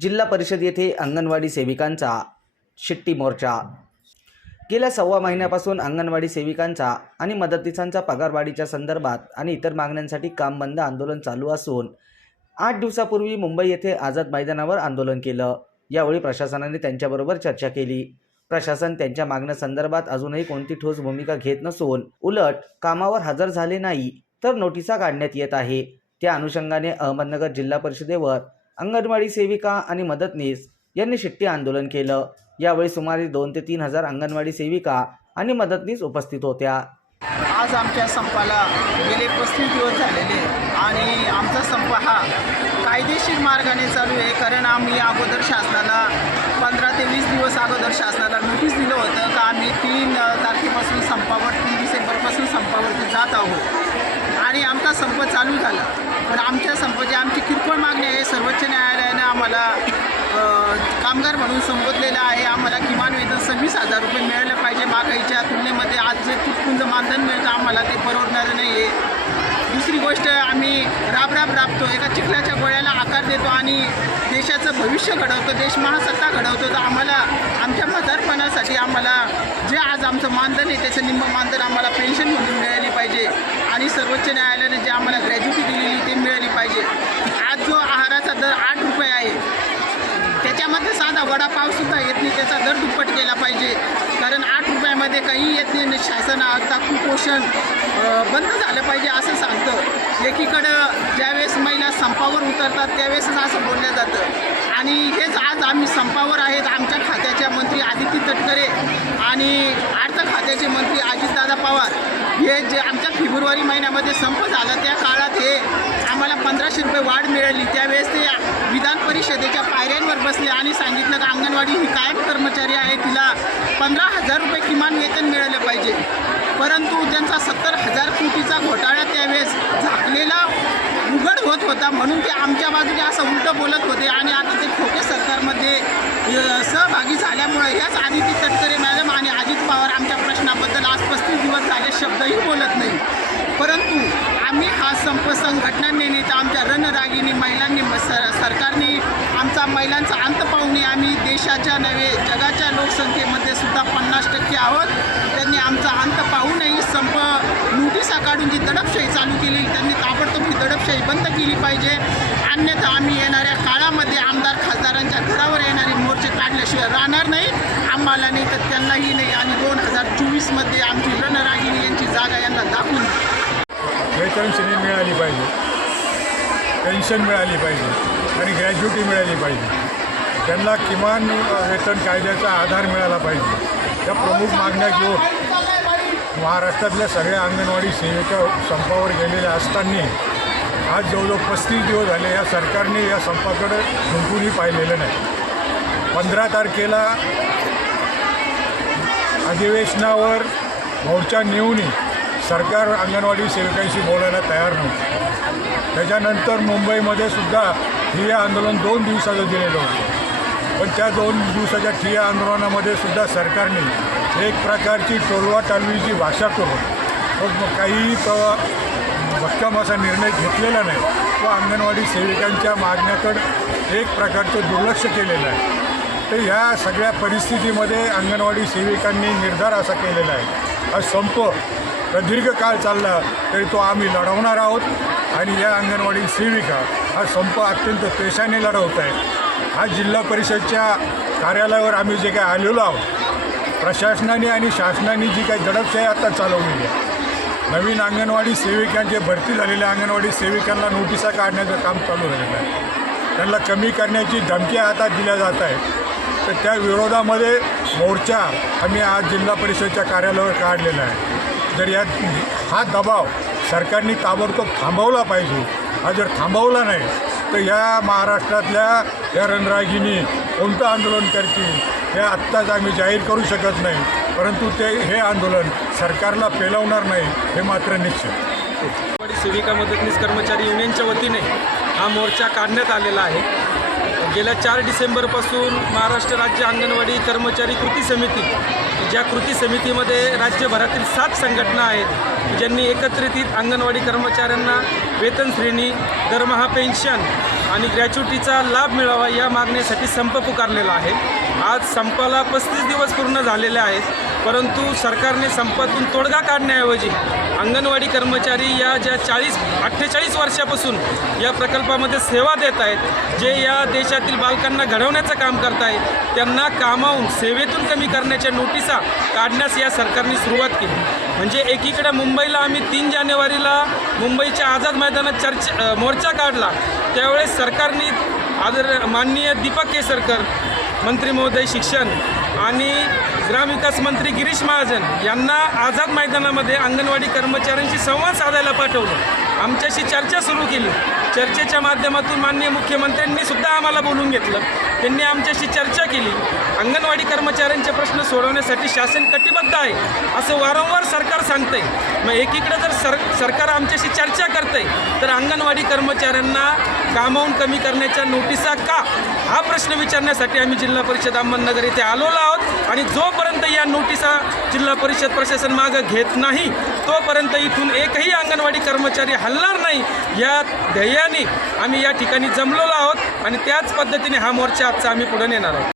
जिल्हा परिषद येथे अंगणवाडी सेविकांचा शिट्टी मोर्चा. गेल्या सव्वा महिन्यापासून अंगणवाडी सेविकांचा आणि मदतीसांचा पगारवाढीच्या संदर्भात आणि इतर मागण्यांसाठी काम बंद आंदोलन चालू असून आठ दिवसापूर्वी मुंबई येथे आझाद मैदानावर आंदोलन केलं. यावेळी प्रशासनाने त्यांच्याबरोबर चर्चा केली. प्रशासन त्यांच्या मागण्यासंदर्भात अजूनही कोणती ठोस भूमिका घेत नसून उलट कामावर हजर झाले नाही तर नोटिसा काढण्यात येत आहे. त्या अनुषंगाने अहमदनगर जिल्हा परिषदेवर अंगणवाडी सेविका आणि मदतनीस यांनी शिट्टी आंदोलन केलं. यावेळी सुमारे दोन ते तीन हजार अंगणवाडी सेविका आणि मदतनीस उपस्थित होत्या. आज आमच्या संपाला गेले पस्तीस दिवस झालेले आणि आमचा संप हा कायदेशीर मार्गाने चालू आहे. कारण आम्ही अगोदर शासनाला पंधरा ते वीस दिवस अगोदर शासनाला नोटीस दिलं होतं का आम्ही तीन तारखेपासून संपावर तीन डिसेंबरपासून संपावरती जात आहोत. आणि आमचा संप चालू झाला. पण आमच्या संपाची आमची किरकोळ मागणी आहे. कामगार म्हणून संबोधलेलं आहे. आम्हाला किमान वेतन सव्वीस हजार रुपये मिळालं पाहिजे. मागाईच्या तुलनेमध्ये आज जे तुटपुंज मानधन मिळतं आम्हाला ते परवडणारं नाही आहे दुसरी गोष्ट आम्ही राब राब राबतो एका चिखलाच्या गोळ्याला आकार देतो आणि देशाचं भविष्य घडवतो. देश महासत्ता घडवतो. तर आम्हाला आमच्या म्हातारपणासाठी आम्हाला जे आज आमचं मानधन आहे त्याचं निम्म मानधन आम्हाला पेन्शन म्हणून मिळाली पाहिजे. आणि सर्वोच्च न्यायालयाने जे आम्हाला ग्रॅज्युटी दिलेली ते मिळाली पाहिजे आज जो आहाराचा दर आठ रुपये आहे त्याच्यामध्ये साधा वडापावसुद्धा येत नाही त्याचा दर दुप्पट केला पाहिजे. कारण आठ रुपयामध्ये काही येत नाही शासन आता कुपोषण बंद झालं पाहिजे असं सांगतं. एकीकडं ज्यावेळेस महिला संपावर उतरतात त्यावेळेसच असं बोललं जातं. आणि हेच आज आम्ही संपावर आहेत आमच्या खात्याच्या मंत्री आदित्य तटकरे आणि अर्थ खात्याचे मंत्री अजितदादा पवार. हे जे आमच्या फेब्रुवारी महिन्यामध्ये संप झाला त्या काळात हे आम्हाला पंधराशे रुपये वाढ मिळाली. त्यावेळेस ते विधान परिषदेच्या बसले आणि सांगितलं का अंगणवाडी ही कायम कर्मचारी आहे तिला पंधरा हजार रुपये किमान वेतन मिळालं पाहिजे. परंतु त्यांचा सत्तर हजार कोटीचा घोटाळा त्यावेळेस झाकलेला उघड होत होता म्हणून ते आमच्या बाजूने असं उलटं बोलत होते आणि आता ते खोटे सरकारमध्ये सहभागी झाल्यामुळे याच आदिती तटकरे मॅडम आणि अजित पवार आमच्या प्रश्नाबद्दल आज पस्तीस दिवस झाले शब्दही बोलत नाही. परंतु आम्ही हा संप संघटनांनी नाही आमच्या रणरागिनी महिलांनी सर सरकारने आमचा महिलांचा अंत पाहुणे आम्ही देशाच्या नव्हे जगाच्या लोकसंख्येमध्ये सुद्धा पन्नास टक्के आहोत. त्यांनी आमचा अंत पाहूनही संप नोटिसा काढून जी दडपशाही चालू केली त्यांनी ताबडतोब ही दडपशाही बंद केली पाहिजे. अन्यथा आम्ही येणाऱ्या काळामध्ये आमदार खासदारांच्या घरावर येणारे मोर्चे काढल्याशिवाय राहणार नाही. आम्हाला नाही तर त्यांनाही नाही आणि दोन हजार चोवीसमध्ये आमची रणरागिनी यांची जागा यांना दाखवून वेतन श्रेणी मिळाली पाहिजे. पेन्शन मिळाली पाहिजे. आणि ग्रॅज्युटी मिळाली पाहिजे. त्यांना किमान वेतन कायद्याचा आधार मिळाला पाहिजे. या प्रमुख मागण्या घेऊन महाराष्ट्रातल्या सगळ्या अंगणवाडी सेविका संपावर गेलेल्या असताना आज जवळजवळ पस्तीस दिवस झाले या सरकारने या संपाकडे झुंकूनही पाहिलेलं नाही. पंधरा तारखेला अधिवेशनावर मोर्चा नेऊनही सरकार अंगणवाडी सेविकांशी बोलायला तयार नव्हतं त्याच्यानंतर मुंबईमध्ये सुद्धा ठिय्या आंदोलन दोन दिवसाचं दिलेलं होतं. पण त्या दोन दिवसाच्या ठिय्या आंदोलनामध्ये सुद्धा सरकारने एक प्रकारची टोलवा टालवीची भाषा करून तो मग काही भक्कम असा निर्णय घेतलेला नाही. तो अंगणवाडी सेविकांच्या मागण्याकडं एक प्रकारचं दुर्लक्ष केलेलं आहे. तर ह्या सगळ्या परिस्थितीमध्ये अंगणवाडी सेविकांनी निर्धार असा केलेला आहे. हा संप दीर्घकाळ चालला तरी तो आम्ही लढवणार आहोत आणि या अंगणवाडी सेविका हा संप अत्यंत पेशाने लढवत आहे. आज जिल्हा परिषदच्या कार्यालयावर आम्ही जे काय आलेलो आहोत प्रशासनाने आणि शासनाने जी काही दडपशाही आता चालवलेली आहे. नवीन अंगणवाडी सेविकांचे भरती झालेल्या अंगणवाडी सेविकांना नोटिसा काढण्याचं काम चालू झालेलं आहे. त्यांना कमी करण्याची धमक्या हातात दिल्या जात आहेत. तर त्या विरोधामध्ये मोर्चा आम्ही आज जिल्हा परिषदच्या कार्यालयावर काढलेला आहे. जर या हा दबाव सरकारने ताबडतोब थांबवला पाहिजे. हा जर थांबवला नाही तर या महाराष्ट्रातल्या या रणरागिनी कोणतं आंदोलन करतील हे आत्ताच आम्ही जाहीर करू शकत नाही. परंतु ते हे आंदोलन सरकारला पेलवणार नाही हे मात्र निश्चित. सेविका मदतनीस कर्मचारी युनियनच्या वतीने हा मोर्चा काढण्यात आलेला आहे. गेल्या चार डिसेंबरपासून महाराष्ट्र राज्य अंगणवाडी कर्मचारी कृती समिती ज्या कृती समितीमध्ये राज्यभरातील सात संघटना आहेत ज्यांनी एकत्रित अंगणवाडी कर्मचाऱ्यांना वेतन श्रेणी दरमहा पेन्शन आणि ग्रॅच्युटीचा लाभ मिळावा या मागणीसाठी संप पुकारलेला आहे. आज संपाला पस्तीस दिवस पूर्ण झालेले आहेत. परंतु सरकारने संपातून तोडगा काढण्याऐवजी अंगणवाडी कर्मचारी या ज्या चाळीस अठ्ठेचाळीस वर्षापासून या प्रकल्पामध्ये सेवा देत आहेत जे या देशातील बालकांना घडवण्याचं काम करत आहेत त्यांना कामावून सेवेतून कमी करण्याच्या नोटिसा काढण्यास या सरकारने सुरुवात केली. म्हणजे एकीकडे मुंबईला आम्ही तीन जानेवारीला मुंबईच्या आझाद मैदानात चर्चा मोर्चा काढला. त्यावेळेस सरकारने आदर माननीय दीपक केसरकर मंत्री महोदय शिक्षण आणि ग्रामविकास मंत्री गिरीश महाजन यांना आझाद मैदानामध्ये अंगणवाडी कर्मचाऱ्यांशी संवाद साधायला पाठवलं. आमच्याशी चर्चा सुरू केली. चर्चेच्या माध्यमातून माननीय मुख्यमंत्र्यांनी सुद्धा आम्हाला बोलून घेतलं. त्यांनी आमच्याशी चर्चा केली. अंगणवाडी कर्मचाऱ्यांचे प्रश्न सोडवण्यासाठी शासन कटिबद्ध आहे असं वारंवार सरकार सांगतंय. मग एकीकडे जर सर सरकार आमच्याशी चर्चा करतंय तर अंगणवाडी कर्मचाऱ्यांना कामावून कमी करण्याच्या नोटिसा का? हा प्रश्न विचारण्यासाठी आम्ही जिल्हा परिषद अहमदनगर येथे आलेलो आहोत आणि जोपर्यंत या नोटिसा जिल्हा परिषद प्रशासन मागं घेत नाही तोपर्यंत इथून एकही अंगणवाडी कर्मचारी हलणार नाही या ध्येयाने आम्ही या ठिकाणी जमलेलो आहोत आणि त्याच पद्धतीने हा मोर्चा आजचा आम्ही पुढे नेणार आहोत.